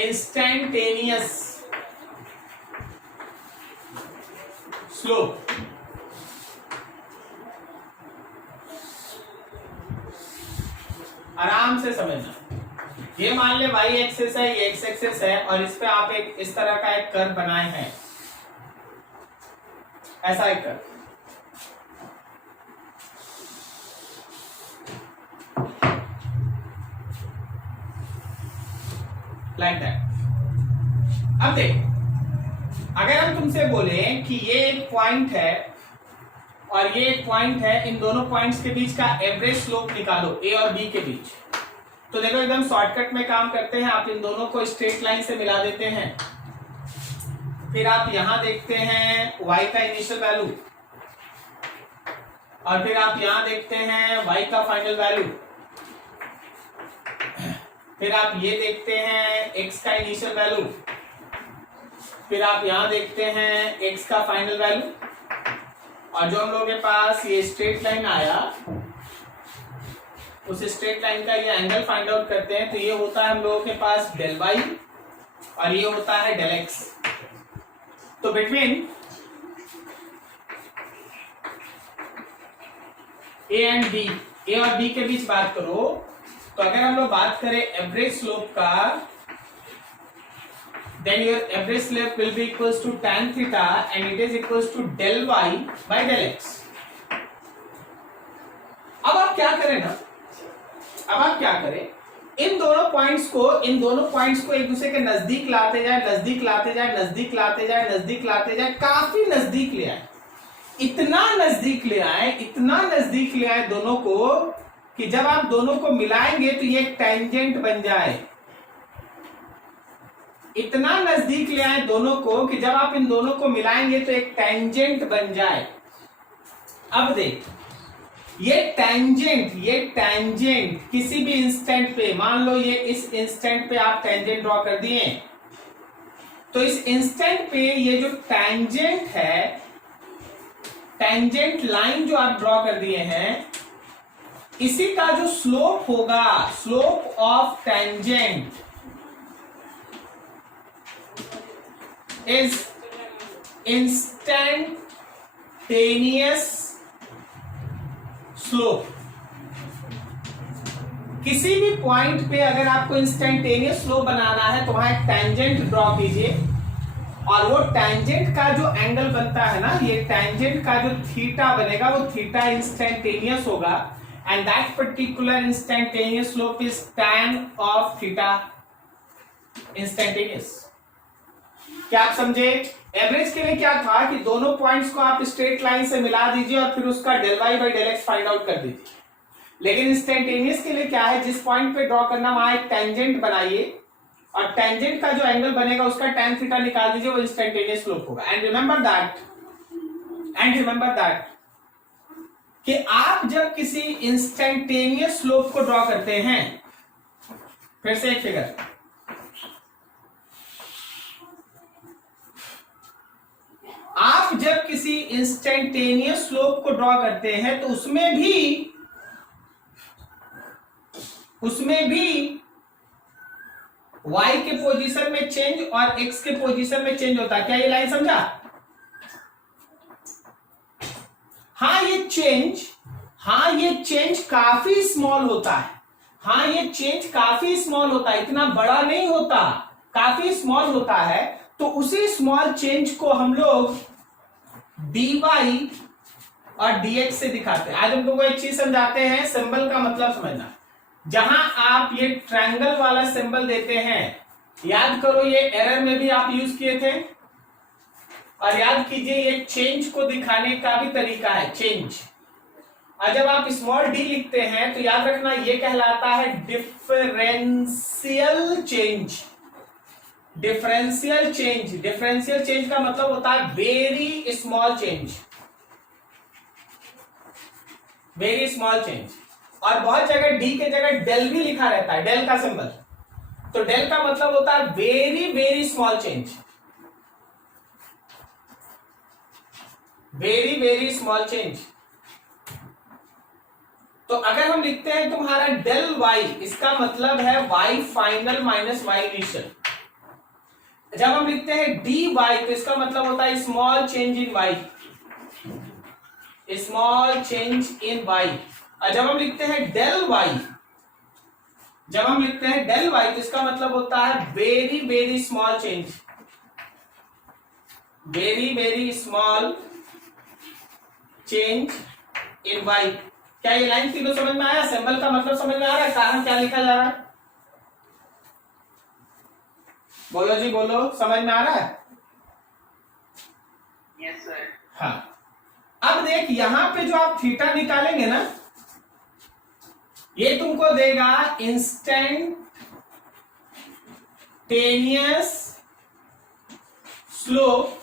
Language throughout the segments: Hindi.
Instantaneous slope. आराम से समझना, ये मान ले y एक्सिस है, ये x एक्सिस है, और इस पे आप एक इस तरह का एक कर्व बनाए हैं, ऐसा एक कर्व। Like that. अब देख, अगर हम तुमसे बोले कि ये एक पॉइंट है और ये एक पॉइंट है, इन दोनों पॉइंट्स के बीच का एवरेज स्लोप निकालो a और b के बीच, तो देखो एकदम शॉर्टकट में काम करते हैं। आप इन दोनों को स्ट्रेट लाइन से मिला देते हैं, फिर आप यहां देखते हैं y का इनिशियल वैल्यू, और फिर आप यहां देखते हैं y का फाइनल वैल्यू, फिर आप ये देखते हैं x का इनिशियल वैल्यू, फिर आप यहां देखते हैं x का फाइनल वैल्यू, और जो हम लोगों के पास ये स्ट्रेट लाइन आया, उस स्ट्रेट लाइन का ये एंगल फाइंड आउट करते हैं। तो ये होता है हम लोगों के पास डेल y और ये होता है डेल x। तो between a and b, a और b के बीच बात करो, तो अगर हम लोग बात करें एवरेज स्लोप का, then your average slope will be equals to tan theta and it is equals to del y by del x। अब आप क्या करें ना, अब आप क्या करें, इन दोनों पॉइंट्स को एक दूसरे के नजदीक लाते जाए, नजदीक लाते जाए, नजदीक लाते जाए, नजदीक लाते जाए, काफी नजदीक ले आए, इतना नजदीक ले आए, इतना नजदीक ले आए दोनों को कि जब आप दोनों को मिलाएंगे तो ये एक टेंजेंट बन जाए। इतना नजदीक ले आए दोनों को कि जब आप इन दोनों को मिलाएंगे तो एक टेंजेंट बन जाए। अब देख, ये टेंजेंट किसी भी इंस्टेंट पे, मान लो ये इस इंस्टेंट पे आप टेंजेंट ड्रॉ कर दिए, तो इस इंस्टेंट पे ये जो टेंजेंट है, टेंजेंट लाइन जो आप ड्रॉ कर दिए हैं, इसी का जो स्लोप होगा, slope of tangent is instantaneous slope. किसी भी पॉइंट पे अगर आपको इंस्टेंटेनियस स्लोप बनाना है तो वहां एक टेंजेंट ड्रॉ कीजिए, और वो टेंजेंट का जो एंगल बनता है ना, ये टेंजेंट का जो थीटा बनेगा, वो थीटा इंस्टेंटेनियस होगा, and that particular instantaneous slope is tan of theta instantaneous. क्या आप समझे? एवरेज के लिए क्या था कि दोनों पॉइंट्स को आप स्ट्रेट लाइन से मिला दीजिए और फिर उसका del y by del x find out कर दीजिए। लेकिन इंस्टेंटेनियस के लिए क्या है, जिस पॉइंट पे ड्रॉ करना वहां एक टेंजेंट बनाइए, और टेंजेंट का जो एंगल बनेगा उसका tan थीटा निकाल दीजिए, वो इंस्टेंटेनियस स्लोप होगा। एंड रिमेंबर दैट कि आप जब किसी इंस्टेंटेनियस स्लोप को ड्रॉ करते हैं, फिर से एक फिगर, आप जब किसी इंस्टेंटेनियस स्लोप को ड्रॉ करते हैं तो उसमें भी y के पोजीशन में चेंज और x के पोजीशन में चेंज होता है। क्या ये लाइन समझा? हाँ ये चेंज काफी स्मॉल होता है। हाँ ये चेंज काफी स्मॉल होता है, इतना बड़ा नहीं होता, काफी स्मॉल होता है। तो उसी स्मॉल चेंज को हम लोग dy और dx से दिखाते हैं। आज हम लोगों को एक चीज समझाते हैं, सिंबल का मतलब समझना। जहां आप ये ट्रायंगल वाला सिंबल देते हैं, याद करो ये एरर में भी आप यूज किए थे, और याद कीजिए ये चेंज को दिखाने का भी तरीका है, चेंज। और जब आप स्मॉल डी लिखते हैं तो याद रखना ये कहलाता है डिफरेंशियल चेंज। डिफरेंशियल चेंज का मतलब होता है very small change, very small change. और बहुत जगह डी के जगह डेल भी लिखा रहता है, डेल का सिंबल। तो डेल का मतलब होता है very very small change, very very small change. तो अगर हम लिखते हैं तुम्हारा डेल y, इसका मतलब है y final minus y initial. जब हम लिखते हैं dy तो इसका मतलब होता है small change in y, small change in y। और जब हम लिखते हैं डेल y, जब हम लिखते हैं डेल y तो इसका मतलब होता है very very small change, very very small change in y। क्या ये लाइन तीनों समझ में आया? सिंबल का मतलब समझ में आ रहा है? कारण क्या लिखा जा रहा है? बोलो जी बोलो, समझ में आ रहा है? Yes sir. हाँ, अब देख यहां पे जो आप थीटा निकालेंगे ना, ये तुमको देगा इंस्टेंटेनियस स्लोप,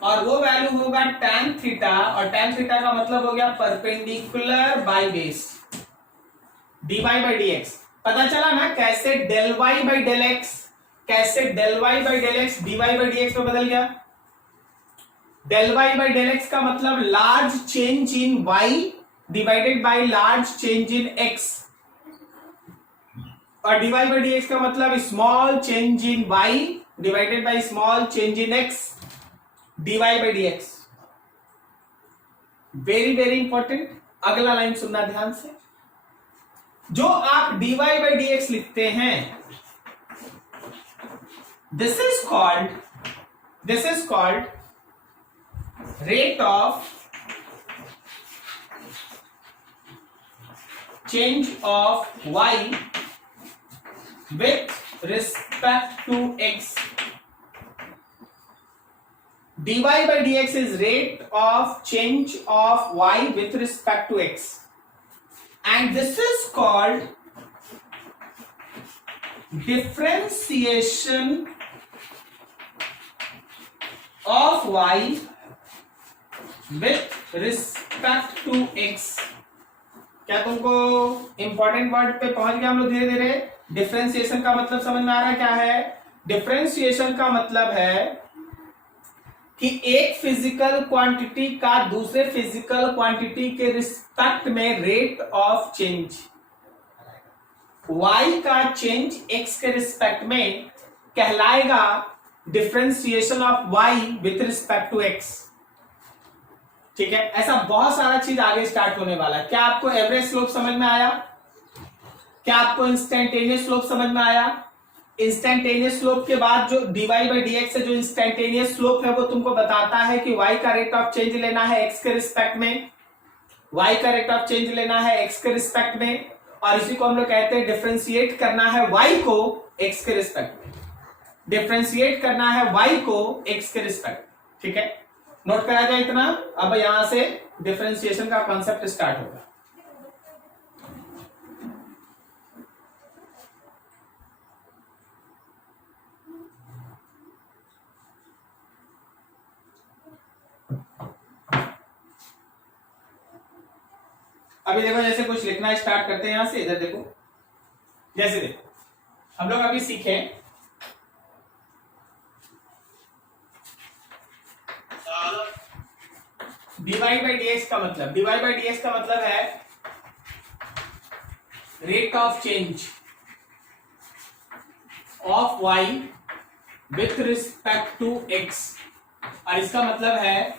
और वो वैल्यू होगा tan थीटा, और tan थीटा का मतलब हो गया perpendicular by base dy by dx। पता चला ना कैसे del y by del x, कैसे del y by del x dy by dx में बदल गया। Del y by del x का मतलब large change in y divided by large change in x, और dy बाई dx का मतलब small change in y divided by small change in x dy by dx। Very very important. अगला लाइन सुनना ध्यान से, जो आप dy बाई dx लिखते हैं, this is called rate of change of y with respect to x। dy by dx is rate of change of y with respect to x, and this is called differentiation of y with respect to x। क्या तुमको इंपॉर्टेंट वर्ड पे पहुंच गया हम लोग धीरे धीरे? डिफरेंशिएशन का मतलब समझ में आ रहा है क्या है? डिफरेंशिएशन का मतलब है कि एक फिजिकल क्वांटिटी का दूसरे फिजिकल क्वांटिटी के रिस्पेक्ट में रेट ऑफ चेंज, y का चेंज x के रिस्पेक्ट में कहलाएगा differentiation of y with respect to x। ठीक है, ऐसा बहुत सारा चीज आगे स्टार्ट होने वाला है। क्या आपको एवरेज स्लोप समझ में आया? क्या आपको इंस्टेंटेनियस स्लोप समझ में आया? इंस्टेंटेनियस स्लोप के बाद जो dy बाई dx है, जो इंस्टेंटेनियस स्लोप है, वो तुमको बताता है कि y का रेट ऑफ चेंज लेना है x के रिस्पेक्ट में, y का रेट ऑफ चेंज लेना है x के रिस्पेक्ट में, और इसी को हम लोग कहते हैं डिफरेंशिएट करना है y को x के रिस्पेक्ट में, डिफरेंशिएट करना है y को x के रिस्पेक्ट। ठीक है, नोट करा जाए इतना। अब यहां से डिफरेंशिएशन का कॉन्सेप्ट स्टार्ट होगा। अभी देखो, जैसे कुछ लिखना स्टार्ट करते हैं, यहां से इधर देखो, जैसे देखो हम लोग अभी सीखे dy बाई dx का मतलब, dy बाई dx का मतलब है rate of change of y with respect to x, और इसका मतलब है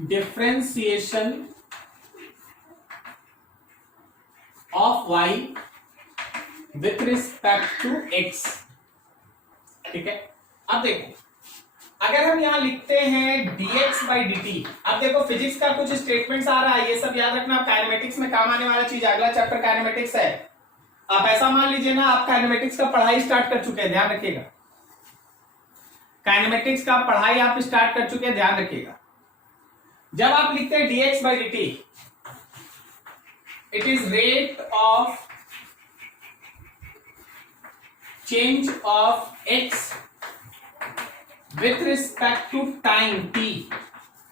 differentiation of y with respect to x। ठीक है, अब देखो अगर हम यहां लिखते हैं dx बाई dt, अब देखो फिजिक्स का कुछ स्टेटमेंट्स आ रहा है, ये सब याद रखना, काइनेमेटिक्स में काम आने वाला चीज। अगला चैप्टर काइनेमेटिक्स है। आप ऐसा मान लीजिए ना, आप काइनेमेटिक्स का पढ़ाई स्टार्ट कर चुके हैं, ध्यान रखिएगा, काइनेमेटिक्स का पढ़ाई आप स्टार्ट कर चुके हैं, ध्यान रखिएगा। जब आप लिखते हैं dx by dt, it is rate of change of x with respect to time t।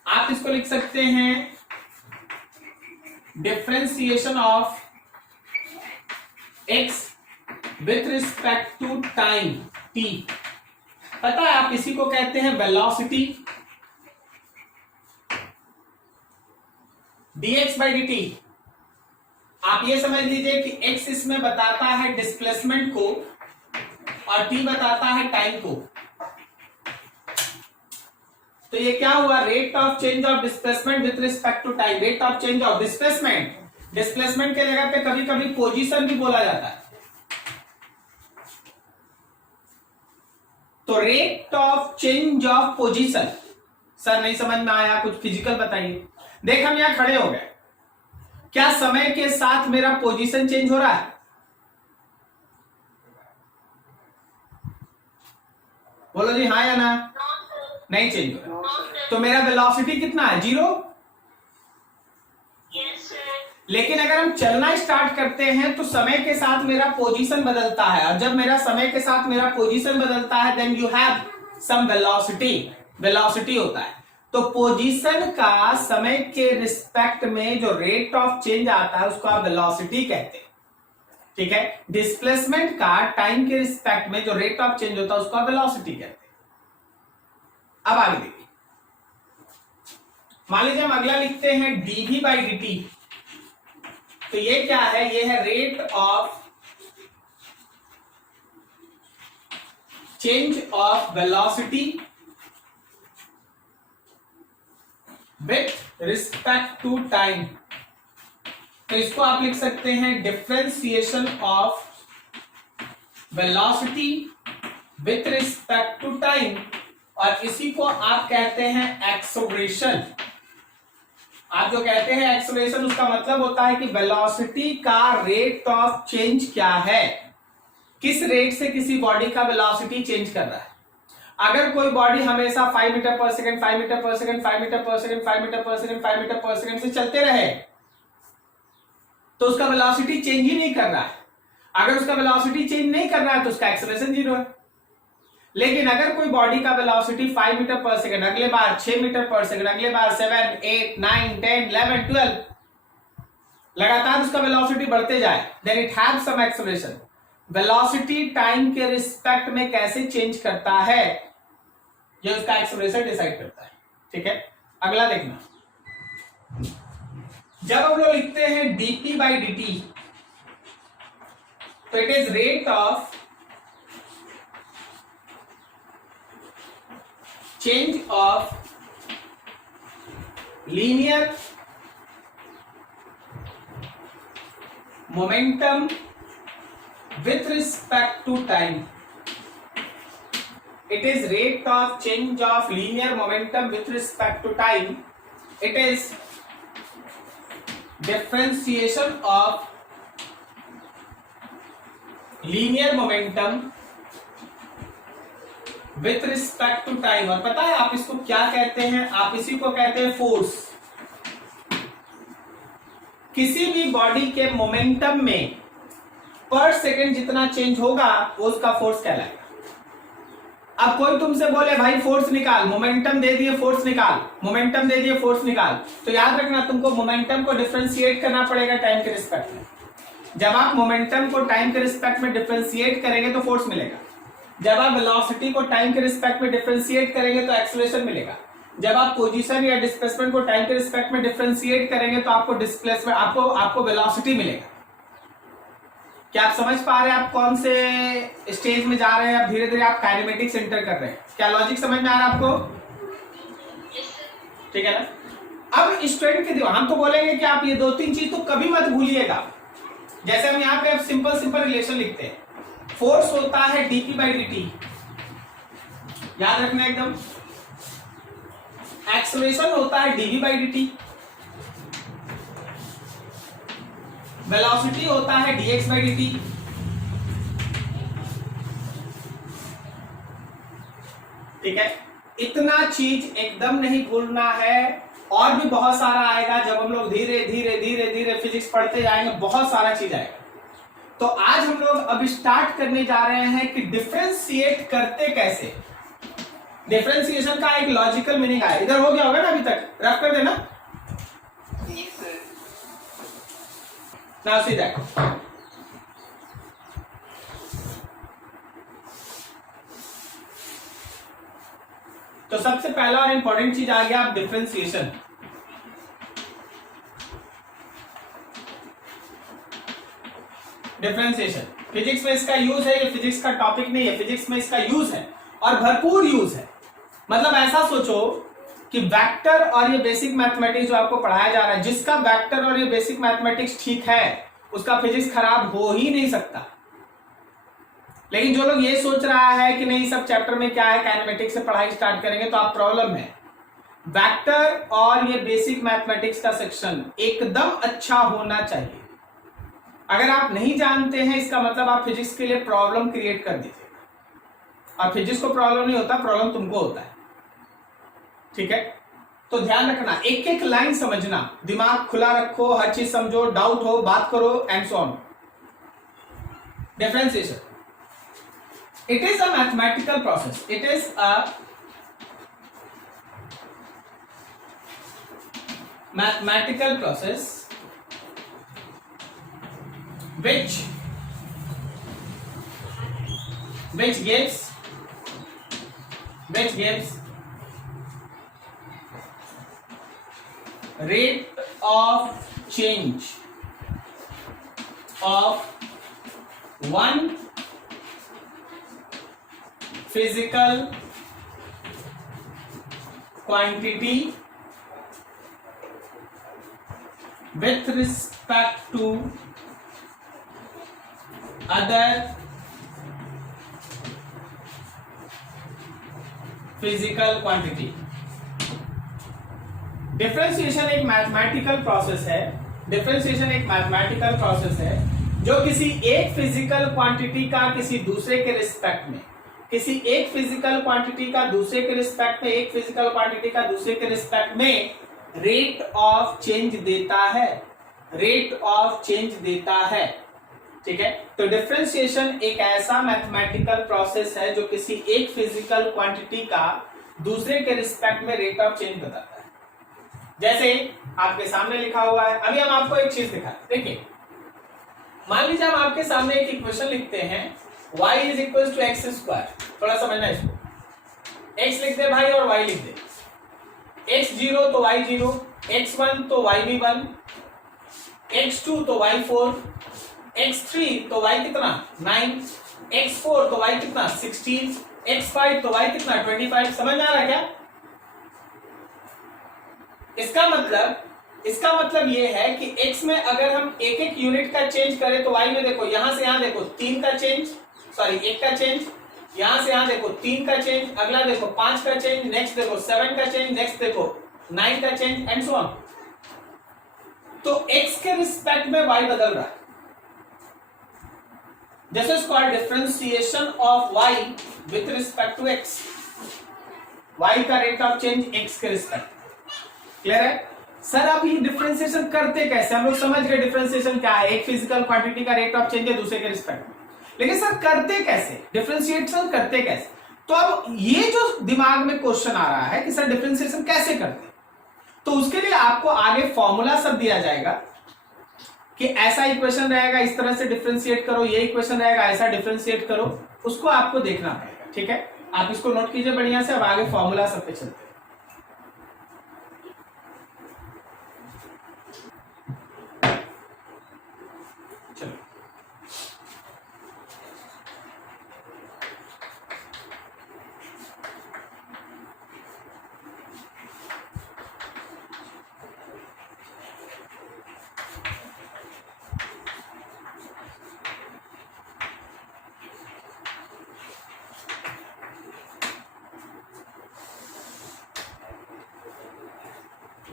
आप इसको लिख सकते हैं differentiation of x with respect to time t। पता है आप इसी को कहते हैं वेलोसिटी। dx बाई dt आप ये समझ लीजिए कि x इसमें बताता है डिस्प्लेसमेंट को और t बताता है टाइम को। तो ये क्या हुआ, rate of change of displacement with respect to time. Rate of change of displacement, displacement के जगह पे कभी कभी पोजीशन भी बोला जाता है। तो rate of change of position, sir नहीं समझ में आया, कुछ फिजिकल बताइए। देख हम यहां खड़े हो गए, क्या समय के साथ मेरा पोजीशन चेंज हो रहा है? बोलो जी हाँ या ना। नहीं चेंज हो रहा। तो मेरा वेलोसिटी कितना है, 0। लेकिन अगर हम चलना स्टार्ट करते हैं तो समय के साथ मेरा पोजीशन बदलता है, और जब मेरा समय के साथ मेरा पोजीशन बदलता है then you have some velocity, velocity होता है। तो पोजीशन का समय के रिस्पेक्ट में जो रेट ऑफ चेंज आता है उसको आप वेलोसिटी कहते हैं, ठीक है। डिस्प्लेसमेंट का टाइम के रिस्पेक्ट में जो रेट ऑफ चेंज होता है उसको आप वेलोसिटी कहते हैं। अब आगे देखिए, मान लीजिए हम अगला लिखते हैं dv बाई dt। तो ये क्या है, ये है rate of change of velocity with respect to time. तो इसको आप लिख सकते हैं differentiation of velocity with respect to time, और इसी को आप कहते हैं एक्सेलरेशन। आप जो कहते हैं एक्सेलरेशन, उसका मतलब होता है कि वेलोसिटी का रेट ऑफ चेंज क्या है, किस रेट से किसी बॉडी का वेलोसिटी चेंज कर रहा है। अगर कोई बॉडी हमेशा 5 मीटर पर सेकंड 5 मीटर पर सेकंड 5 मीटर पर सेकंड 5 मीटर पर सेकंड 5 मीटर पर सेकंड से चलते रहे तो उसका वेलोसिटी चेंज ही नहीं कर रहा है। अगर उसका वेलोसिटी चेंज नहीं कर रहा है तो उसका एक्सेलरेशन 0 है। लेकिन अगर कोई बॉडी का वेलोसिटी 5 मीटर पर सेकंड, अगले बार 6 मीटर पर सेकंड, अगले बार 7 8 9 10 11 12 लगातार उसका वेलोसिटी बढ़ते जाए, then it have some acceleration. Velocity time के रिस्पेक्ट में कैसे चेंज करता है ये उसका एक्सेलरेशन डिसाइड करता है, ठीक है। अगला देखना, जब हम लोग लिखते हैं dp बाई dt, तो it is rate of change of linear momentum with respect to time. It is rate of change of linear momentum with respect to time. It is differentiation of linear momentum with respect to time. और पता है आप इसको क्या कहते हैं? आप इसी को कहते हैं फोर्स। किसी भी बॉडी के मोमेंटम में पर सेकंड जितना चेंज होगा वो उसका फोर्स कहलाएगा। अब कोई तुमसे बोले भाई फोर्स निकाल, मोमेंटम दे दिए फोर्स निकाल, मोमेंटम दे दिए फोर्स निकाल, तो याद रखना तुमको मोमेंटम को डिफरेंशिएट करना पड़ेगा टाइम के रिस्पेक्ट में। जब आप मोमेंटम को टाइम के रिस्पेक्ट में डिफरेंशिएट करेंगे तो फोर्स मिलेगा। जब आप वेलोसिटी को टाइम के रिस्पेक्ट में डिफरेंशिएट करेंगे तो एक्सेलरेशन मिलेगा। जब आप पोजीशन या डिस्प्लेसमेंट को टाइम के रिस्पेक्ट में डिफरेंशिएट करेंगे तो आपको डिस्प्लेसमेंट आपको वेलोसिटी मिलेगा। क्या आप समझ पा रहे हैं आप कौन से स्टेज में जा रहे हैं? आप धीरे धीरे आप काइनेमेटिक्स एंटर कर रहे हैं। क्या लॉजिक समझ में आ रहा है आपको? ठीक है ना। अब स्टूडेंट के हम तो बोलेंगे कि आप ये 2-3 चीज तो कभी मत भूलिएगा। जैसे हम यहाँ पे अब सिंपल रिलेशन लिखते हैं, फोर्स होता है dp बाई dt, याद रखना एकदम। एक्सेलरेशन होता है dv बाई dt, वेलोसिटी होता है dx बाई dt, ठीक है। इतना चीज एकदम नहीं भूलना है, और भी बहुत सारा आएगा जब हम लोग धीरे धीरे धीरे धीरे फिजिक्स पढ़ते जाएंगे, बहुत सारा चीज आएगा। तो आज हम लोग अब स्टार्ट करने जा रहे हैं कि डिफरेंशिएट करते कैसे। डिफरेंशिएशन का एक लॉजिकल मीनिंग आया, इधर हो गया होगा ना, अभी तक रफ कर देना। Now see that. तो सबसे पहला और इंपॉर्टेंट चीज आ गया आप डिफरेंशिएशन। डिफरेंशिएशन फिजिक्स में इसका यूज है, ये फिजिक्स का टॉपिक नहीं है, फिजिक्स में इसका यूज है और भरपूर यूज है। मतलब ऐसा सोचो कि वेक्टर और ये बेसिक मैथमेटिक्स जो आपको पढ़ाया जा रहा है, जिसका वेक्टर और ये बेसिक मैथमेटिक्स ठीक है उसका फिजिक्स खराब हो ही नहीं सकता। लेकिन जो लोग ये सोच रहा है कि नहीं सब चैप्टर में क्या है, काइनेमेटिक्स से पढ़ाई स्टार्ट करेंगे, तो आप प्रॉब्लम है। वेक्टर और ये बेसिक मैथमेटिक्स का सेक्शन एकदम अच्छा होना चाहिए। अगर आप नहीं जानते हैं इसका मतलब आप फिजिक्स के लिए प्रॉब्लम क्रिएट कर दीजिएगा, और फिजिक्स को प्रॉब्लम नहीं होता, प्रॉब्लम तुमको होता है। ठीक है, तो ध्यान रखना, एक एक लाइन समझना, दिमाग खुला रखो, हर चीज समझो, डाउट हो बात करो and so on. Differentiation, it is a mathematical process, it is a mathematical process which gives rate of change of one physical quantity with respect to other physical quantity। Differentiation एक मैथमेटिकल प्रोसेस है, डिफरेंशिएशन एक मैथमेटिकल प्रोसेस है जो किसी एक फिजिकल क्वांटिटी का किसी दूसरे के रिस्पेक्ट में, किसी एक फिजिकल क्वांटिटी का दूसरे के रिस्पेक्ट में, एक फिजिकल क्वांटिटी का दूसरे के रिस्पेक्ट में रेट ऑफ चेंज देता है, रेट ऑफ चेंज देता है। ठीक है, तो डिफरेंशिएशन एक ऐसा मैथमेटिकल प्रोसेस है जो किसी एक फिजिकल क्वांटिटी का दूसरे के रिस्पेक्ट में रेट ऑफ चेंज बताता है। जैसे आपके सामने लिखा हुआ है, अभी हम आपको एक चीज दिखा, देखिए मान लीजिए हम आपके सामने एक इक्वेशन लिखते हैं y is equal to x square, थोड़ा समझना इसको, x लिख दे भाई और y लिख दे, x0 तो y0, x1 तो y भी 1, x2 तो y4, x3 तो y कितना 9, x4 तो y कितना 16, x5 तो y कितना 25। समझ आ रहा है क्या? इसका मतलब ये है कि x में अगर हम एक एक यूनिट का चेंज करें तो y में देखो, यहां से यहां देखो 3 का चेंज, सॉरी 1 का चेंज, यहां से यहां देखो 3 का चेंज, अगला देखो 5 का चेंज, नेक्स्ट देखो 7 का चेंज, नेक्स्ट देखो 9 का चेंज एंड सो ऑन। तो x के रिस्पेक्ट में y बदल रहा है। This is called differentiation of y with respect to x। y का रेट ऑफ चेंज x के रिस्पेक्ट। क्लियर है सर? आप ये डिफरेंशिएशन करते कैसे? हम लोग समझ गए डिफरेंशिएशन क्या है, एक फिजिकल क्वांटिटी का रेट ऑफ चेंज है दूसरे के रिस्पेक्ट में, लेकिन सर करते कैसे, डिफरेंशिएशन करते कैसे? तो अब ये जो दिमाग में क्वेश्चन आ रहा है कि सर डिफरेंशिएशन कैसे करते, तो उसके लिए आपको आगे फॉर्मूला सब दिया जाएगा कि ऐसा इक्वेशन रहेगा, इस तरह से डिफरेंशिएट करो, ये इक्वेशन रहेगा, ऐसा डिफरेंशिएट करो, उसको आपको देखना पड़ेगा। ठीक है, आप इसको नोट कीजिए बढ़िया से, अब आगे फॉर्मूला सब पे चलते हैं।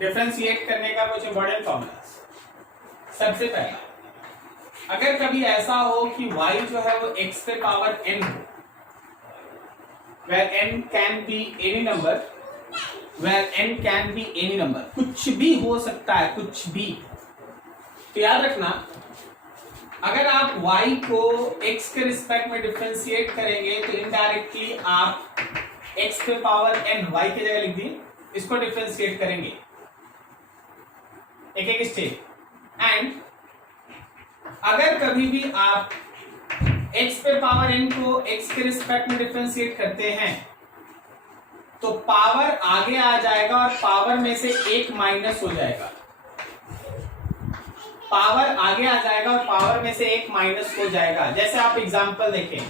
डिफरेंशिएट करने का कुछ इंपॉर्टेंट फॉर्मूला। सबसे पहला, अगर कभी ऐसा हो कि y जो है वो x पे पावर n हो, where n can be any number, where n can be any number, कुछ भी हो सकता है, कुछ भी। तो याद रखना, अगर आप y को x के रिस्पेक्ट में डिफरेंशिएट करेंगे तो इनडायरेक्टली आप x पे पावर n, y की जगह लिख दिए, इसको डिफरेंशिएट करेंगे एक एक स्टेप। एंड अगर कभी भी आप x पे पावर n को x के रिस्पेक्ट में डिफरेंशिएट करते हैं तो पावर आगे आ जाएगा और पावर में से एक माइनस हो जाएगा। पावर आगे आ जाएगा और पावर में से एक माइनस हो जाएगा। जैसे आप एग्जांपल देखें,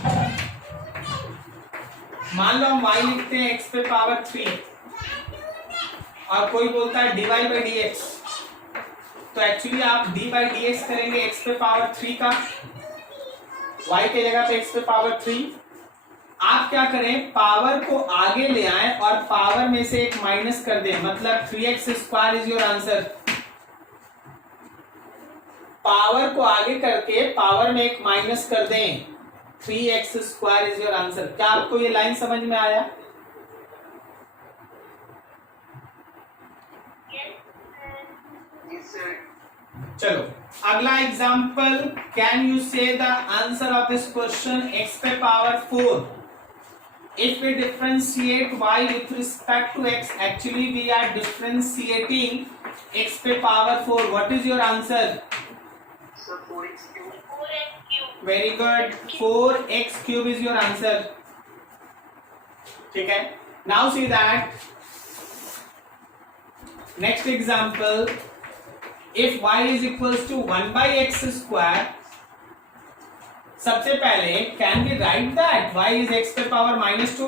मान लो हम y लिखते हैं x पे पावर 3 और कोई बोलता है dy बाई डी एक्स, तो एक्चुअली आप d बाई डी एक्स करेंगे x पे पावर 3 का, y के जगह पे x पे पावर 3। आप क्या करें, पावर को आगे ले आए और पावर में से एक माइनस कर दें, मतलब 3x square is your answer. Power को आगे करके पावर में एक माइनस कर दें, 3x square is your answer. क्या आपको ये लाइन समझ में आया? चलो अगला एग्जांपल, कैन यू से the answer of this question x पे power 4 if we differentiate y with respect to x? Actually we are differentiating x पे power 4. What is your answer? Sir, 4x cube. Very good. 4x cube is your answer. ठीक है. Now see that next example, if y is equals to 1 by x square, सबसे पहले can we write that y is x पे power minus 2?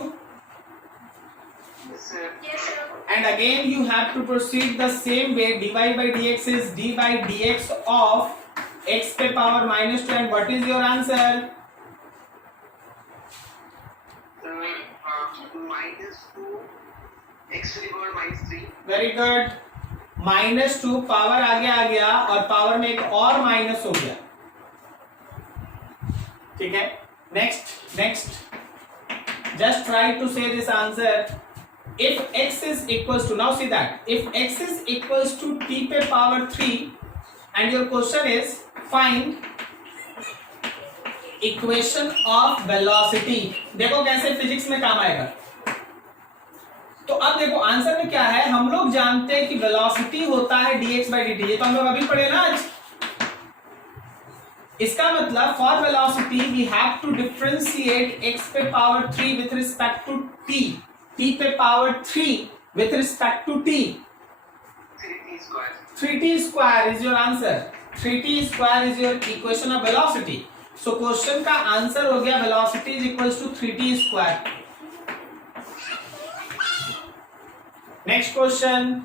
Yes, sir. Yes, sir. And again you have to proceed the same way. dy by dx is d by dx of x पे power minus 2. And what is your answer? Minus 2 x to the power minus 3. Very good. Minus 2 power आगे आ गया और पावर में एक और माइनस हो गया। ठीक है, next just try to say this answer. If x is equals to, now see that if x is equals to t पे power 3 and your question is find equation of velocity, देखो कैसे फिजिक्स में काम आएगा। तो अब देखो आंसर में क्या है, हम लोग जानते हैं कि वेलोसिटी होता है dx by dt, ये तो हम लोग अभी पढ़े ना आज। इसका मतलब for velocity we have to differentiate x पे power 3 with respect to t पे power 3 with respect to t। 3t square. 3t square is your answer. 3t square is your equation of velocity. So question का आंसर हो गया velocity is equals to 3t square. Next question,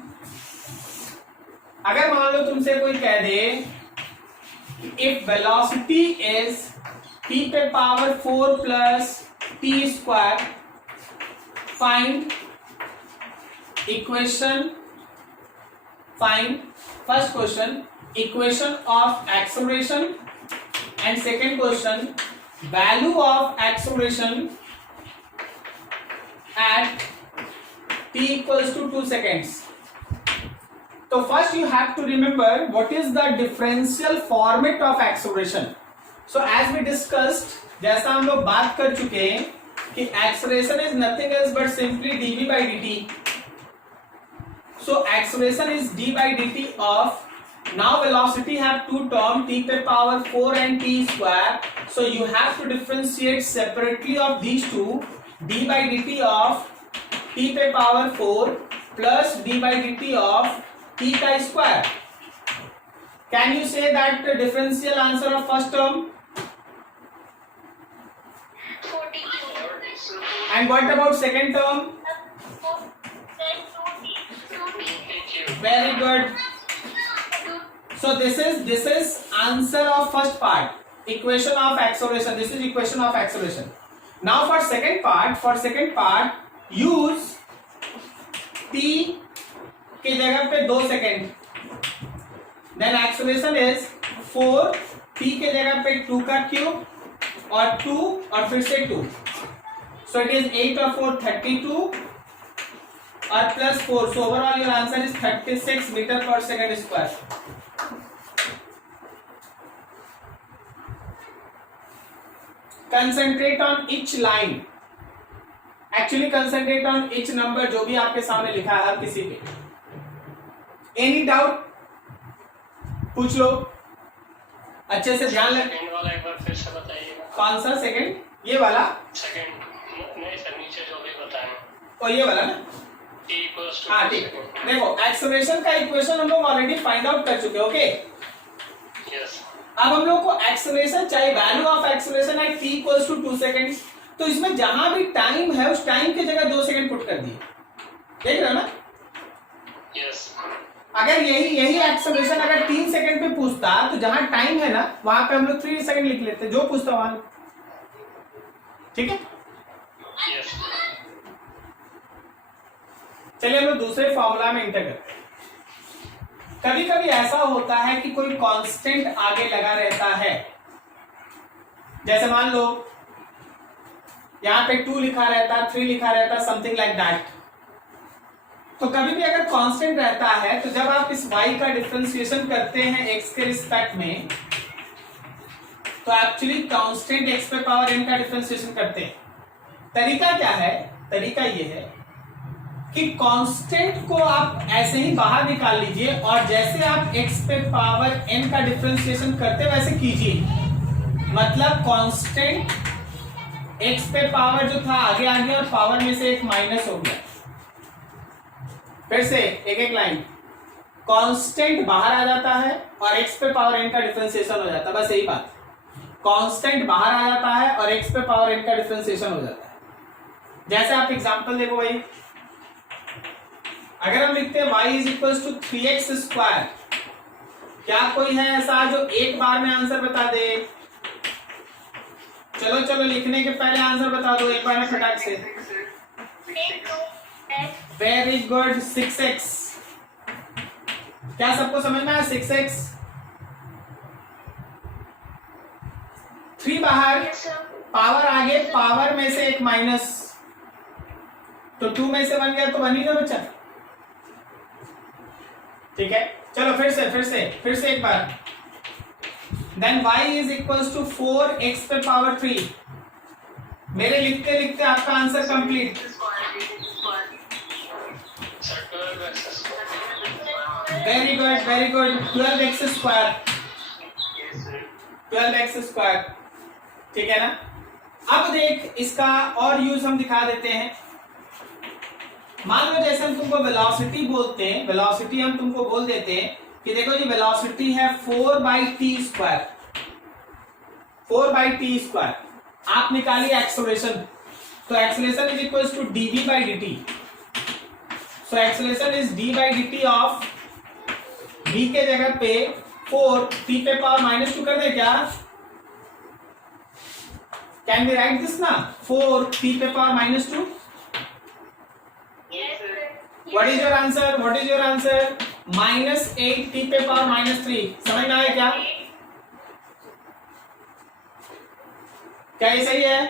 अगर मान लो तुमसे कोई कह they if velocity is t पे power 4 plus t square, find equation, find first question equation of acceleration and second question value of acceleration at t equals to 2 seconds. So first you have to remember what is the differential format of acceleration. So as we discussed, जैसा हम लोग बात कर चुके हैं कि acceleration is nothing else but simply dv by dt. So acceleration is d by dt of, now velocity have two term t पे power 4 and t square. So you have to differentiate separately of these two, d by dt of t पे power 4 plus d by dt of t का square. Can you say that differential answer of first term? 42. And what about second term? Then 2t. Very good. So this is answer of first part, equation of acceleration. This is equation of acceleration. Now for second part use t की जगह पे 2 second, then acceleration is 4, t के जगह पे 2 का क्यूब और 2 और फिर से 2, सो इट इज 8 और 4 32 और plus 4, so overall your answer is 36 metre per second square. Concentrate on each line, actually concentrate on each number जो भी आपके सामने लिखा है हर किसी पे। एनी डाउट पूछ लो, अच्छे से ध्यान लग। सेकंड वाला एक बार फिर से बताइएगा। कौन सा सेकंड? ये वाला सेकंड नहीं सर, नीचे जो भी बताएं। और ये वाला ना? t equals to हाँ ठीक। देखो एक्सेलरेशन का इक्वेशन हम लोग ऑलरेडी फाइंड आउट कर चुके, ओके। यस अब हम लोग को एक्सेलरेशन चाहिए, वैल्यू ऑफ एक्सेलरेशन है t इक्वल्स टू 2 सेकेंड। तो इसमें जहां भी टाइम है उस टाइम की जगह 2 सेकेंड पुट कर दिए, देख रहे हो ना। यस अगर यही एक्सेलरेशन अगर 3 सेकंड पे पूछता तो जहां टाइम है ना वहां पे हम लोग 3 सेकंड लिख लेते, जो पूछता वहां। ठीक है, यस चलिए हम लोग दूसरे फॉर्मूला में इंटर करते हैं। कभी कभी ऐसा होता है कि कोई कांस्टेंट आगे लगा रहता है, जैसे मान लो यहां पे 2 लिखा रहता, 3 लिखा रहता, समथिंग लाइक दैट। तो कभी भी अगर कांस्टेंट रहता है तो जब आप इस y का डिफरेंशिएशन करते हैं x के रिस्पेक्ट में, तो एक्चुअली कांस्टेंट x पे पावर n का डिफरेंशिएशन करते हैं। तरीका क्या है? तरीका ये है कि कांस्टेंट को आप ऐसे ही बाहर निकाल लीजिए और जैसे आप x पे पावर n का डिफरेंशिएशन करते वैसे कीजिए। मतलब कांस्टेंट x पे पावर जो था आगे आ गया और पावर में से एक माइनस हो गया। फिर से एक एक लाइन, कांस्टेंट बाहर आ जाता है और x पे पावर n का डिफरेंशिएशन हो जाता है, बस यही बात। कांस्टेंट बाहर आ जाता है और x पे पावर n का डिफरेंशिएशन हो जाता है। जैसे आप एग्जांपल देखो भाई, अगर हम लिखते हैं y is equal to 3x square, क्या कोई है ऐसा जो एक बार में आंसर बता दे? चलो चलो लिखने के पहले आंसर बता दो एक बार में फटाक से। Very good, 6x। क्या सबको समझ में आया? 6x, 3 बाहर, पावर आगे, पावर में से एक माइनस, तो 2 में से 1 गया तो 1 ही ना बचा। ठीक है, चलो फिर से एक बार। Then y is equal to 4x पे पावर 3। मेरे लिखते लिखते आपका आंसर complete. Sir 12x square. Very good, 12x square, 12x square. ठीक है ना। अब देख, इसका और यूज हम दिखा देते हैं। मान लो जैसे हम तुमको वेलोसिटी बोलते हैं, वेलोसिटी हम तुमको बोल देते हैं कि देखो जी वेलोसिटी है 4/t स्क्वायर, 4/t स्क्वायर। आप निकालिए एक्सेलरेशन, तो acceleration is equal to dv/dt। So acceleration is d/dt of v के जगह पे 4 t पे पावर -2 कर दे क्या? कैन वी राइट दिस ना, 4 t पे power -2। What is your answer? -8 t पे पावर -3। समझ में आया क्या? क्या ये सही है?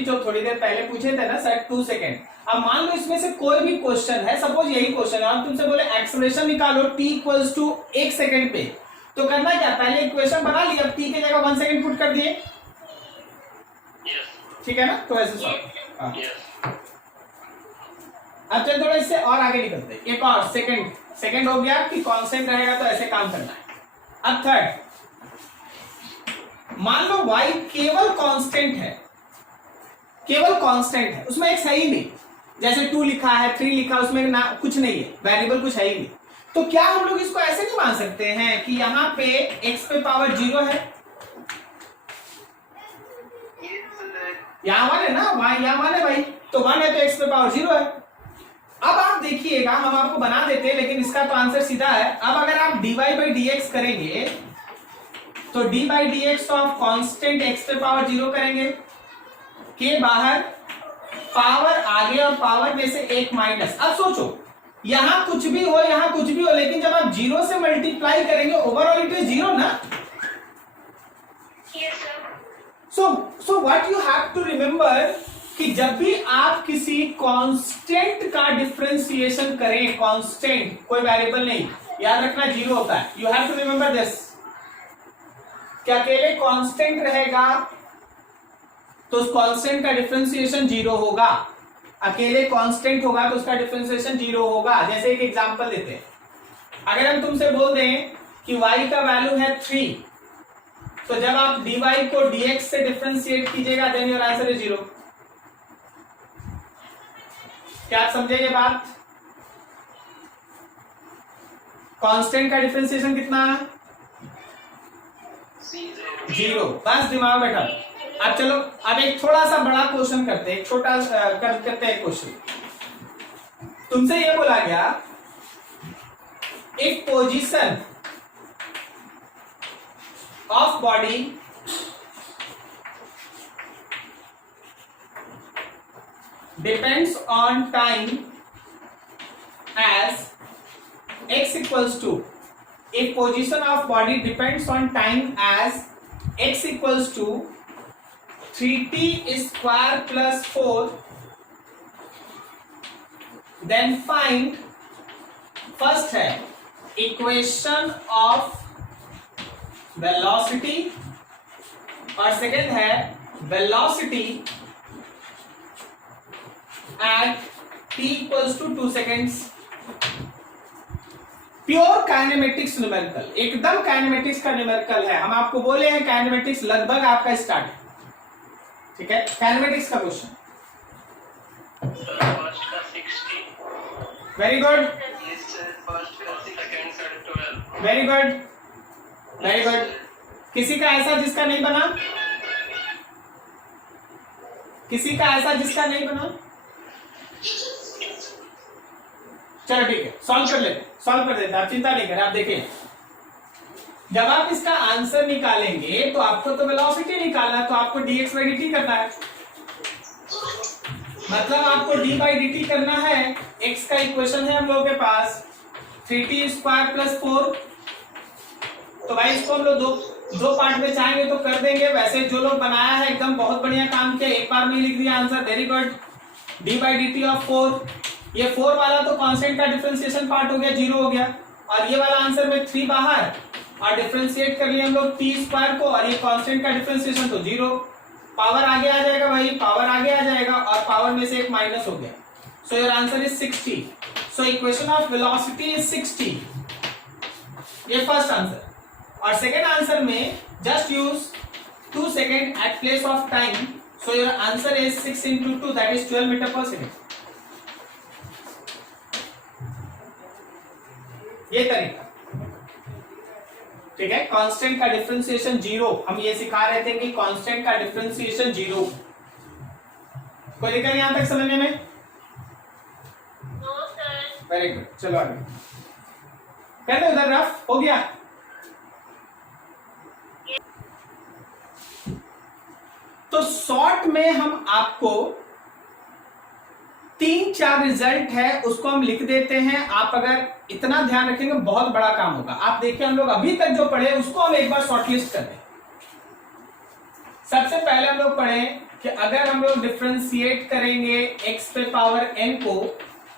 जो थोड़ी देर पहले पूछे थे ना सर 2 सेकेंड। अब मान लो इसमें से कोई भी क्वेश्चन है, सपोज यही क्वेश्चन है, हम तुमसे बोले एक्सेलरेशन निकालो t इक्वल्स टू 1 सेकेंड पे, तो करना क्या? पहले इक्वेशन बना ली, अब t के जगह 1 सेकेंड पुट कर दिए। ठीक है ना, तो ऐसे सॉल्व। अब चल थोड़ा इससे और आगे निकलते हैं। एक और सेकंड हो गया कि कांस्टेंट रहेगा तो ऐसे काम करना है। अब थर्ड, मान लो y केवल कांस्टेंट है, केवल कांस्टेंट है, उसमें x है ही नहीं। जैसे 2 लिखा है, 3 लिखा है, उसमें ना कुछ नहीं है, वेरिएबल कुछ है ही नहीं। तो क्या हम लोग इसको ऐसे नहीं मान सकते हैं कि यहाँ पे x पे पावर 0 है? यहाँ 1 है ना, वहां यहाँ 1 है भाई, तो 1 है तो x पे पावर 0 है। अब आप देखिएगा, हम आपको बना देते हैं, लेकिन इसका तो आंसर सीधा है। अब अगर आप dy/dx करेंगे तो dy/dx ऑफ कांस्टेंट x पे पावर 0 करेंगे, के बाहर पावर आगे और पावर में से एक माइनस। अब सोचो, यहां कुछ भी हो, यहां कुछ भी हो, लेकिन जब आप 0 से मल्टीप्लाई करेंगे ओवरऑल इट इज 0 ना। So what you have to remember कि जब भी आप किसी कांस्टेंट का डिफरेंशिएशन करें, कांस्टेंट कोई वेरिएबल नहीं, याद रखना 0 होता है। You have to remember this. क्या अकेले कांस्टेंट रहेगा तो उस कांस्टेंट का डिफरेंशिएशन 0 होगा, अकेले कांस्टेंट होगा तो उसका डिफरेंशिएशन 0 होगा। जैसे एक एग्जांपल देते हैं, अगर हम तुमसे बोल दें कि y का वैल्यू है 3, तो जब आप dy को dx से डिफरेंशिएट कीजिएगा देन योर आंसर इज 0। क्या आप समझे ये बात? कांस्टेंट का डिफरेंशिएशन कितना है? 0। बस दिमाग बैठा। अब चलो अब एक थोड़ा सा बड़ा क्वेश्चन करते हैं, एक छोटा करते हैं क्वेश्चन। तुमसे ये बोला गया if position of body depends on time as x equals to, if position of body depends on time as x equals to 3t square plus 4, then find first है equation of velocity और second है velocity at t equals to 2 seconds। Pure kinematics numerical, एकदम काइनेमेटिक्स का न्यूमेरिकल है। हम आपको बोले हैं काइनेमेटिक्स लगभग आपका स्टार्ट है, ठीक है। काइनेमेटिक्स का क्वेश्चन, फर्स्ट का 60, वेरी गुड, सेकंड का 12, वेरी गुड, वेरी गुड। किसी का ऐसा जिसका नहीं बना? किसी का ऐसा जिसका नहीं बना? चलो ठीक है, सॉल्व कर लेते, सॉल्व कर देते, आप चिंता नहीं करें। आप देखिए जब आप इसका आंसर निकालेंगे तो आपको तो वेलोसिटी निकालना है, तो आपको dx by dt करना है, मतलब आपको d by dt करना है। x का इक्वेशन है हम लोगों के पास 3t स्क्वायर प्लस 4। तो भाई इसको हम लोग दो पार्ट में चाहेंगे तो कर देंगे। वैसे जो लोग बनाया है एकदम बहुत बढ़िया काम किया, एक बार में ही लिख दिया answer, very good. d by dt of 4, ये 4 वाला तो कांस्टेंट का डिफरेंशिएशन पार्ट हो गया, 0 हो गया। और ये वाला आंसर में 3 बाहर और डिफरेंशिएट कर लिया हम लोग t स्क्वायर को, और ये कांस्टेंट का डिफरेंशिएशन तो 0। पावर आगे आ जाएगा भाई, पावर आगे आ जाएगा और पावर में से एक माइनस हो गया। So your answer is 60। So equation of velocity is 60, ये फर्स्ट आंसर। और सेकेंड आंसर में just use 2 second at place of time. So your answer is 6 into 2, that is 12 meter per second. ये तरीका, ठीक है। कांस्टेंट का डिफरेंशिएशन 0, हम ये सिखा रहे थे कि कांस्टेंट का डिफरेंशिएशन 0। कोई दिक्कत यहां तक समझने में? No sir. वेरी गुड, चलो आगे कहते उधर रफ हो गया। तो शॉर्ट में हम आपको 3-4 रिजल्ट है उसको हम लिख देते हैं। आप अगर इतना ध्यान रखेंगे बहुत बड़ा काम होगा। आप देखिए हम लोग अभी तक जो पढ़े उसको हम एक बार शॉर्टलिस्ट कर दें। सबसे पहले हम लोग पढ़े कि अगर हम लोग डिफरेंशिएट करेंगे x पे पावर n को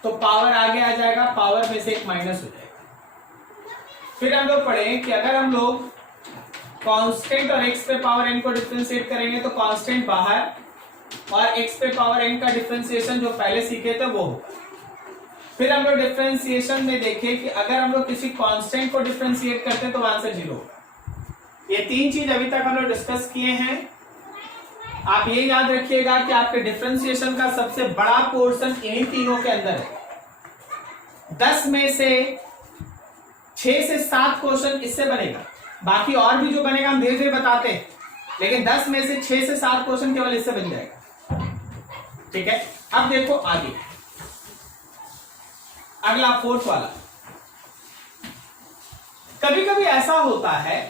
तो पावर आगे आ जाएगा, पावर में से एक माइनस हो जाएगा। फिर हम लोग पढ़े कि अगर हम लोग कांस्टेंट और x पे पावर n को डिफरेंशिएट करेंगे तो कांस्टेंट बाहर और x पे पावर n का डिफरेंशिएशन जो पहले सीखे थे वो होगा। फिर हम लोग डिफरेंशिएशन में देखे कि अगर हम लोग किसी कांस्टेंट को डिफरेंशिएट करते हैं तो आंसर 0 होगा। ये 3 चीज अभी तक हम लोग डिस्कस किए हैं। आप ये याद रखिएगा कि आपके डिफरेंशिएशन का सबसे बड़ा पोर्शन इन्हीं तीनों के अंदर है। 10 में से 6 से 7 क्वेश्चन इससे बनेगा, बाकी और भी जो बनेगा हम धीरे धीरे बताते हैं, लेकिन 10 में से 6 से 7 क्वेश्चन केवल इससे बन जाएगा, ठीक है। अब देखो आगे अगला 4th वाला। कभी कभी ऐसा होता है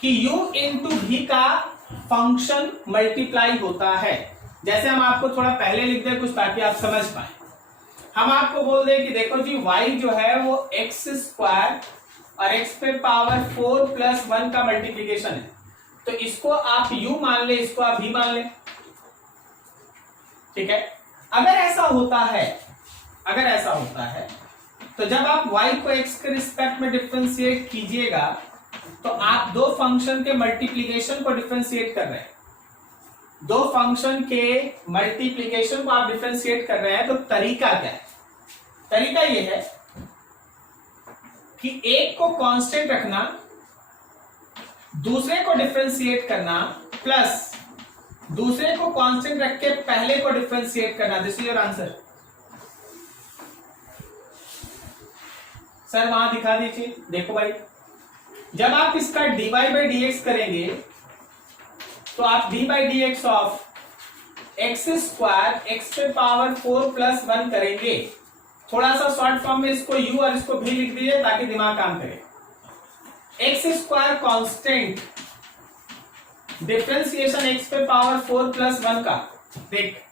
कि u इंटू v का फंक्शन मल्टीप्लाई होता है। जैसे हम आपको थोड़ा पहले लिख दें कुछ ताकि आप समझ पाए। हम आपको बोल दें कि देखो जी y जो है वो x स्क्वायर और x पे पावर 4 प्लस 1 का मल्टीप्लीकेशन है, तो इसको आप u मान ले, इसको आप v मान ले, ठीक है। अगर ऐसा होता है तो जब आप y को x के रिस्पेक्ट में डिफरेंशिएट कीजिएगा तो आप दो फंक्शन के मल्टीप्लीकेशन को डिफरेंशिएट कर रहे हैं। दो फंक्शन के मल्टीप्लीकेशन को आप डिफरेंशिएट कर रहे हैं, तो तरीका क्या है? तरीका ये है कि एक को कांस्टेंट रखना, दूसरे को डिफरेंशिएट करना, प्लस दूसरे को कांस्टेंट रख के पहले को डिफरेंशिएट करना। This is your answer. Sir वहां दिखा दीजिए। देखो भाई, जब आप इसका dy बाई डी एक्स करेंगे तो आप dy by D x of x square x पे पावर 4 प्लस 1 करेंगे। थोड़ा सा शॉर्ट फॉर्म में इसको u और इसको v लिख दीजिए ताकि दिमाग काम करे। X square constant differentiation x पे पावर 4 प्लस 1 का, देख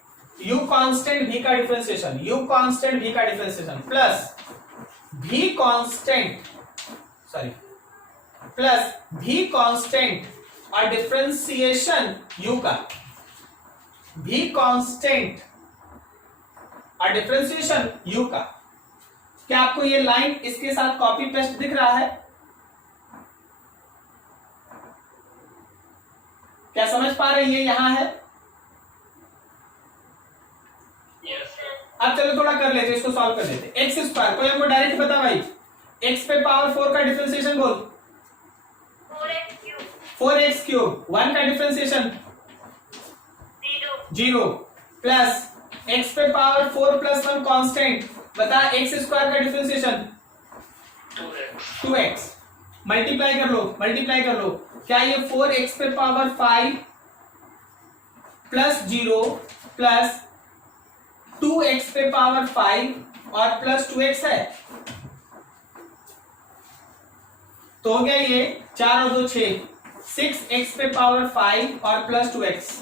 u कांस्टेंट v का डिफरेंशिएशन, u कांस्टेंट v का differentiation plus v constant, sorry, plus v constant और डिफरेंशिएशन u का, v कांस्टेंट और डिफरेंशिएशन u का। क्या आपको ये लाइन इसके साथ कॉपी पेस्ट दिख रहा है? क्या समझ पा रहे हैं? ये यहां है। Yes, sir. अब चलो थोड़ा कर लेते, इसको सॉल्व कर लेते। एक्स स्क्वायर, कोई हमको डायरेक्ट बता भाई, एक्स पे पावर 4 का डिफरेंशिएशन बोल। 4x cube 4x क्यूब, 1 का डिफरेंशिएशन 0 प्लस एक्स पे पावर 4 प्लस 1 कांस्टेंट, बता एक्स स्क्वायर का डिफरेंशिएशन 2x. 2x। मल्टीप्लाई कर लो, मल्टीप्लाई कर लो। क्या ये 4x पे पावर 5 प्लस 0 प्लस 2x पे पावर 5 और प्लस 2x है? तो हो गया ये 4 और 2 6, 6x पे पावर 5 और प्लस 2x,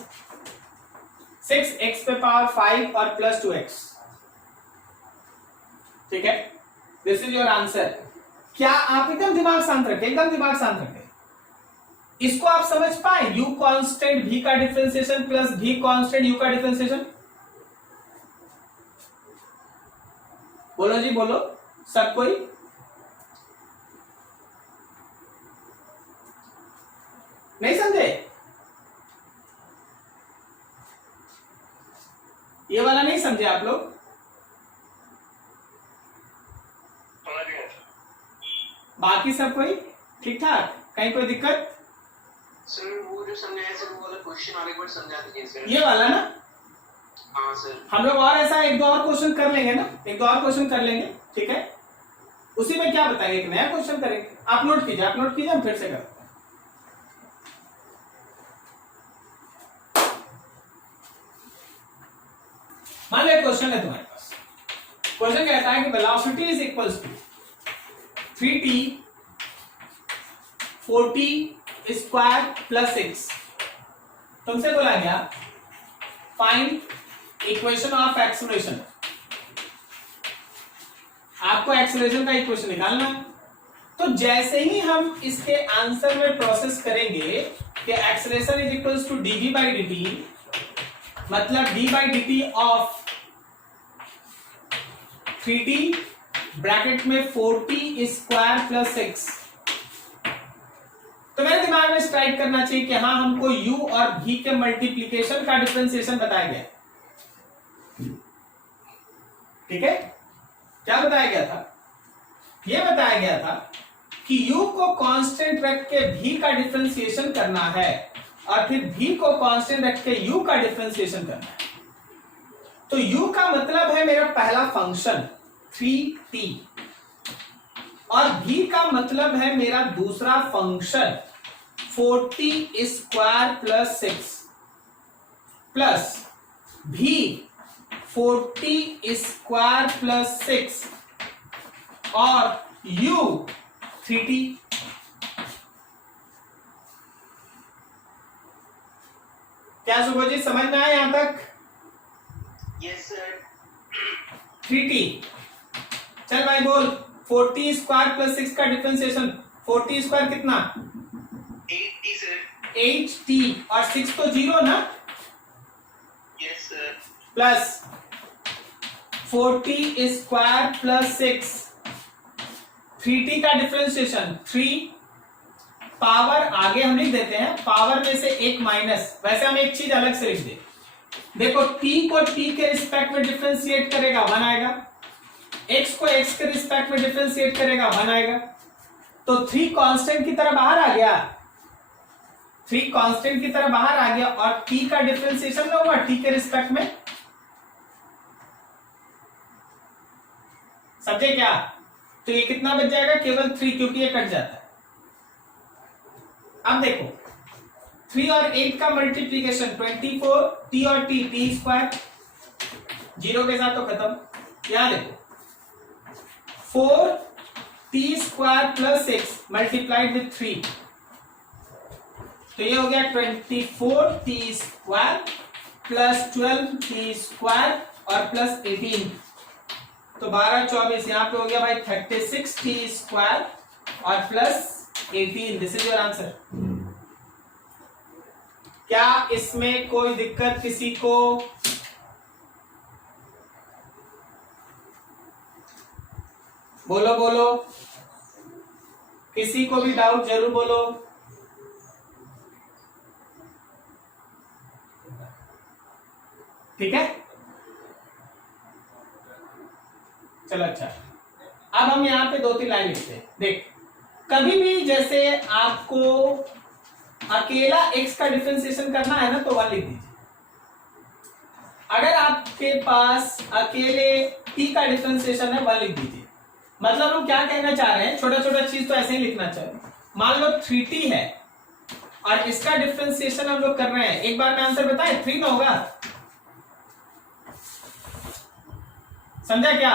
6x पे पावर 5 और प्लस 2x। ठीक है, दिस इज योर आंसर। क्या आप एकदम दिमाग शांत रखें, एकदम दिमाग शांत रखें। इसको आप समझ पाए? u कांस्टेंट v का differentiation plus v constant u का डिफरेंशिएशन। बोलो जी बोलो, सब कोई। नहीं समझे? ये वाला नहीं समझे आप लोग? समझ गए sir. बाकी सब कोई ठीक ठाक? कहीं कोई दिक्कत? सर वो जो समझाया सर वो वाला क्वेश्चन और एक बार समझा दीजिए सर। ये वाला ना, हाँ सर। हम लोग और ऐसा एक दो और क्वेश्चन कर लेंगे ना, एक दो और क्वेश्चन कर लेंगे, ठीक है? उसी में क्या बताएंगे, एक नया क्वेश्चन करेंगे। आप नोट कीजिए, आप नोट कीजिए, हम फिर से करते हैं। मान लो क्वेश्चन है तुम्हारे पास। क्वेश्चन कहता है कि velocity is equals to 3t 4t square plus 6। तुमसे बोला गया फाइंड इक्वेशन ऑफ एक्सेलरेशन। आपको एक्सेलरेशन का इक्वेशन निकालना है। तो जैसे ही हम इसके आंसर में प्रोसेस करेंगे कि acceleration is equals to dv by dt, मतलब d by dt of 3t bracket में 4t स्क्वायर प्लस 6। तो मेरे दिमाग में स्ट्राइक करना चाहिए कि हाँ, हमको u और v के मल्टीप्लीकेशन का डिफरेंशिएशन बताया गया। ठीक है, क्या बताया गया था? यह बताया गया था कि u को कांस्टेंट रख के v का डिफरेंशिएशन करना है और फिर v को कांस्टेंट रख के u का डिफरेंशिएशन करना है। तो u का मतलब है मेरा पहला फंक्शन 3t और v का मतलब है मेरा दूसरा function 4t square plus 6 plus v 4t square plus 6 और u 3t। क्या सुबह जी समझ में आया यहां तक? Yes sir. 3t। चल भाई बोल, 4t स्क्वायर प्लस 6 का डिफरेंशिएशन। 4t स्क्वायर कितना? 8t sir. 8t और 6 तो 0 ना, yes sir. Plus 4t square plus 6, 3t का डिफरेंशिएशन 3 पावर आगे हम लिख देते हैं, पावर में से एक माइनस। वैसे हम एक चीज अलग से लिख दे, देखो t को t के रिस्पेक्ट में डिफरेंशिएट करेगा 1 आएगा, x को x के रिस्पेक्ट में डिफरेंशिएट करेगा 1 आएगा। तो 3 कांस्टेंट की तरह बाहर आ गया, 3 कांस्टेंट की तरह बाहर आ गया और t का डिफरेंशिएशन ना होगा t के रिस्पेक्ट में। समझे क्या? तो ये कितना बच जाएगा, केवल 3, क्योंकि ये कट जाता है। अब देखो 3 और 8 का मल्टीप्लीकेशन 24, t और t स्क्वायर, 0 के साथ तो खत्म। यहां देखो 4t square plus 6 multiplied with 3, तो ये हो गया 24t square plus 12t square और प्लस 18, तो 12 24 यहां पे हो गया भाई 36t स्क्वायर और plus 18। This is your answer. क्या इसमें कोई दिक्कत किसी को? बोलो बोलो, किसी को भी डाउट जरूर बोलो। ठीक है, चलो अच्छा। अब हम यहाँ पे 2-3 लाइन लिखते हैं। देख, कभी भी जैसे आपको अकेला x का डिफरेंशिएशन करना है ना, तो 1 लिख दीजिए। अगर आपके पास अकेले t का डिफरेंशिएशन है, 1 लिख दीजिए। मतलब हम क्या कहना चाह रहे हैं, छोटा छोटा चीज तो ऐसे ही लिखना चाहिए। मान लो 3t है और इसका डिफरेंशिएशन हम लोग कर रहे हैं, एक बार में आंसर बताएं, 3 ना होगा। समझा क्या?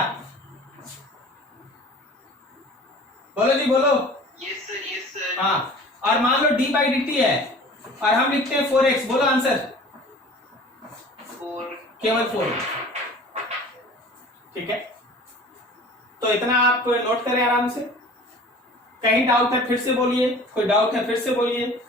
बोलो जी बोलो। Yes sir, yes sir. हाँ, और मान लो d/dt है और हम लिखते हैं 4x, बोलो आंसर। 4, केवल 4। ठीक है, तो इतना आप नोट करें आराम से। कहीं डाउट है फिर से बोलिए, कोई डाउट है फिर से बोलिए।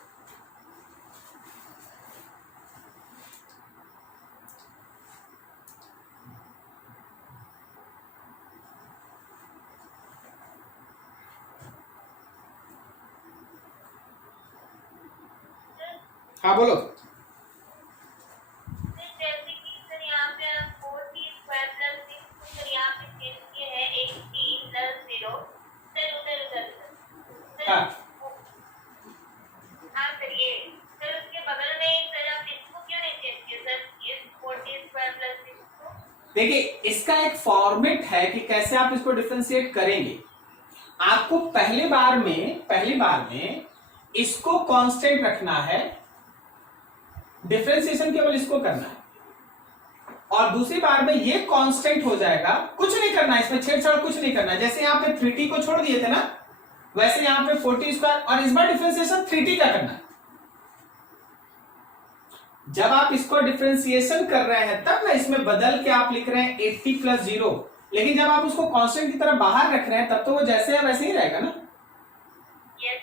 हाँ बोलो। जैसे कि सर यहाँ पे 4t स्क्वायर प्लस 6, सर यहाँ पे चेंज किए हैं 8t प्लस 0, सर उधर हाँ हाँ सर ये सर उसके बगल में सर आप इसको क्यों नहीं चेंज किए सर, ये 4t स्क्वायर प्लस 6 को? देखिए, इसका एक फॉर्मेट है कि कैसे आप इसको डिफरेंशिएट करेंगे। आपको पहली बार में इसको कांस्टेंट रखना है, डिफरेंशिएशन केवल इसको करना है, और दूसरी बार में ये कांस्टेंट हो जाएगा। कुछ नहीं करना है इसमें, छेड़छाड़ कुछ नहीं करना है। जैसे यहाँ पे 3t को छोड़ दिए थे ना, वैसे यहाँ पे 4t स्क्वायर, और इस बार डिफरेंशिएशन 3t का करना है। जब आप इसको डिफरेंशिएशन कर रहे हैं तब ना इसमें बदल के आप लिख रहे हैं 80 प्लस 0, लेकिन जब आप उसको कांस्टेंट की तरह बाहर रख रहे हैं तब तो वो जैसे है वैसे ही रहेगा ना। यस